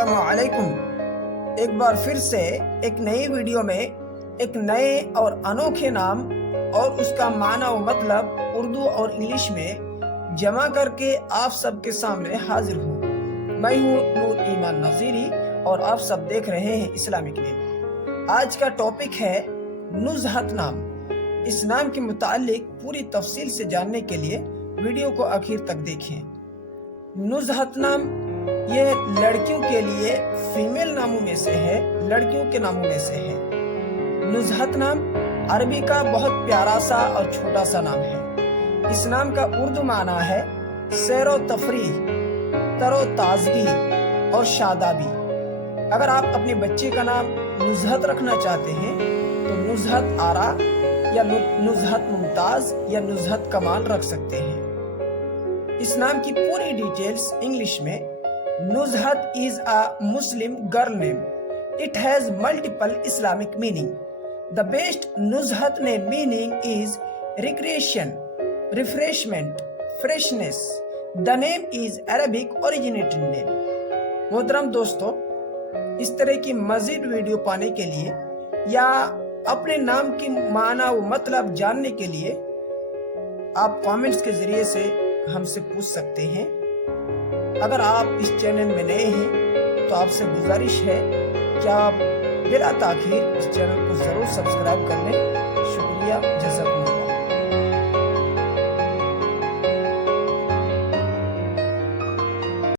अस्सलाम वालेकुम। एक बार फिर से एक नई वीडियो में एक नए और अनोखे नाम और उसका माना व मतलब उर्दू और इंग्लिश में जमा करके आप सबके सामने हाजिर हूँ। मैं हूँ नूर ईमान नज़ीरी और आप सब देख रहे हैं इस्लामिक नेम। आज का टॉपिक है नुज़हत नाम। इस नाम के मुतालिक पूरी तफसील से जानने के लिए वीडियो को आखिर तक देखें। नुज़हत नाम ये लड़कियों के लिए फीमेल नामों में से है, लड़कियों के नामों में से है। नुज़हत नाम अरबी का बहुत प्यारा सा और छोटा सा नाम है। इस नाम का उर्दू माना है सैरो तफरीह, तरो ताजगी और शादाबी। अगर आप अपने बच्चे का नाम नुज़हत रखना चाहते हैं तो नुज़हत आरा या नुज़हत मुमताज या नुज़हत कमाल रख सकते हैं। इस नाम की पूरी डिटेल्स इंग्लिश में Nuzhat is a Muslim girl name. It has multiple Islamic meaning. The best Nuzhat name meaning is recreation, refreshment, freshness. The name is Arabic originated name. मोहतरम दोस्तों, इस तरह की मज़ीद वीडियो पाने के लिए या अपने नाम की माना व मतलब जानने के लिए आप कमेंट्स के ज़रिए से हमसे पूछ सकते हैं। अगर आप इस चैनल में नए हैं तो आपसे गुजारिश है कि आप बिला ताखीर इस चैनल को ज़रूर सब्सक्राइब कर लें। शुक्रिया, जज़ाकुमुल्लाह।